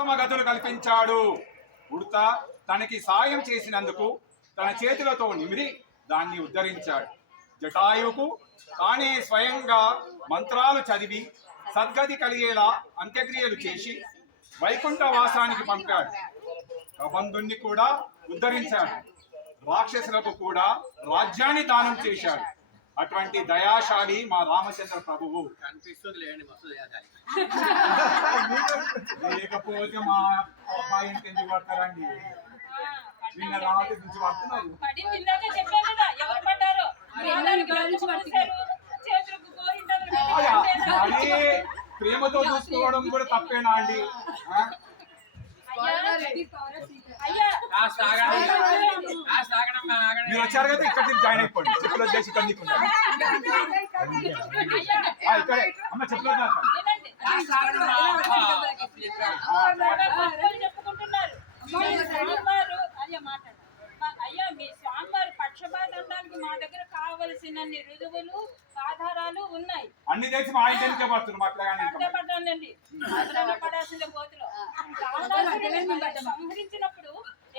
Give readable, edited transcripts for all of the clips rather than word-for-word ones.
ఉత్తమ గతులు కల్పించాడు. ఉడత తనకి సాయం చేసినందుకు తన చేతులతో నిమిరి దాన్ని ఉద్ధరించాడు. జటాయువుకు తానే స్వయంగా మంత్రాలు చదివి సద్గతి కలిగేలా అంత్యక్రియలు చేసి వైకుంఠ వాసానికి పంపాడు. కబంధుణ్ణి కూడా ఉద్ధరించాడు. రాక్షసులకు కూడా రాజ్యాన్ని దానం చేశాడు. అటువంటి దయాశాలి మా రామచంద్ర ప్రభువు. లేకపోతే మా అబ్బాయి ఎందుకు పడతారండి? నిన్న రాత్రి నుంచి పడుతున్నారు. ప్రేమతో చూసుకోవడం కూడా తప్పేనా అండి? మీరు వచ్చారు కదా, ఇక్కడ జాయిన్ అయిపోండి. చెప్పులు వచ్చేసి ఇక్కడ ఇక్కడే అమ్మ చెప్పులు చెప్పుకుంటున్నారు. అయ్యా, మీ స్వామివారి పక్షపాతానికి మా దగ్గర కావలసినన్ని రుజువులు ఆధారాలు ఉన్నాయి. అన్ని తెలిసి మా ఇంటికే పడ్డానండి. పడాల్సిన కోతులు సంహరించినప్పుడు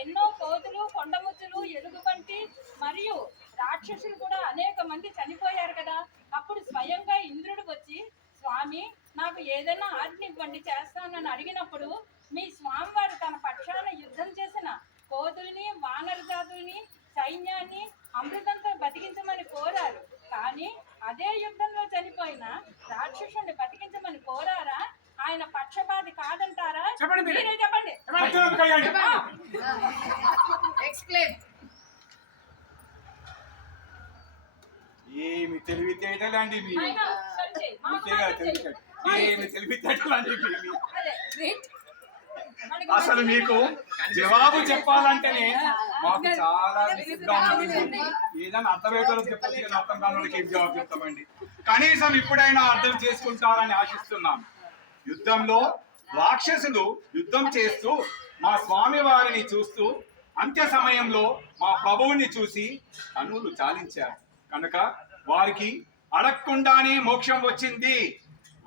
ఎన్నో కోతులు, కొండముచ్చులు, ఎలుగుబంటి మరియు రాక్షసులు కూడా అనేక మంది చనిపోయారు కదా. అప్పుడు స్వయంగా ఇంద్రుడు వచ్చి, స్వామి నాకు ఏదైనా ఆజ్ఞ ఇవ్వండి చేస్తానని అడిగినప్పుడు మీ స్వామివారు తన పక్షాన యుద్ధం చేసిన కోతుల్ని, వానర జాతుల్ని, సైన్యాన్ని అమృతంతో బతికించమని కోరారు. కానీ అదే యుద్ధంలో చనిపోయిన రాక్షసుని బతికించమని కోరారా? ఆయన పక్షపాతి కాదంటారా? మీరే చెప్పండి. ఏమి తెలివితేటలండి మీరు, ఏమి తెలివితేటలండి మీరు. అసలు మీకు జవాబు చెప్పాలంటేనే మాకు చాలా విసుగ్గా ఉంది. ఏదైనా అర్థమయ్యేటోళ్ళకి చెప్పచ్చు కానీ అర్థం కాని ఏం జవాబు చెప్తామండి. కనీసం ఇప్పుడైనా అర్థం చేసుకుంటారని ఆశిస్తున్నాం. యుద్ధంలో రాక్షసులు యుద్ధం చేస్తూ మా స్వామి వారిని చూస్తూ అంత్య సమయంలో మా ప్రభువుని చూసి కన్నులు చాలించారు కనుక వారికి అడగకుండానే మోక్షం వచ్చింది.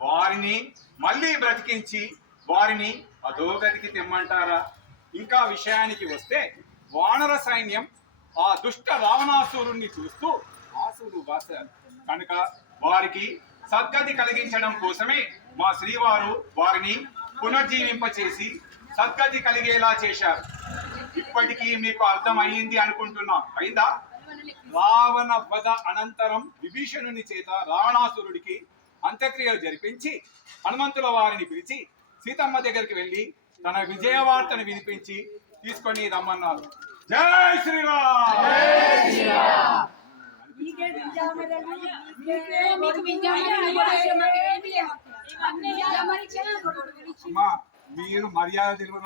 వారిని మళ్ళీ బ్రతికించి వారిని అధోగతికి తెమ్మంటారా? ఇంకా విషయానికి వస్తే వానర సైన్యం ఆ దుష్ట రావణాసురుణ్ణి చూస్తూ ఆసులు బాసారు కనుక వారికి సద్గతి కలిగించడం కోసమే మా శ్రీవారు వారిని పునర్జీవింపచేసి సద్గతి కలిగేలా చేశారు. ఇప్పటికీ మీకు అర్థం అయ్యింది అనుకుంటున్నాం. అయిందా? రావణ వధ అనంతరం విభీషణుని చేత రావణాసురుడికి అంత్యక్రియలు జరిపించి హనుమంతుల వారిని పిలిచి సీతమ్మ దగ్గరికి వెళ్లి తన విజయవార్తను వినిపించి తీసుకొని రమ్మన్నారు. జై శ్రీరామ్. మీరు మర్యాద తెలియదు.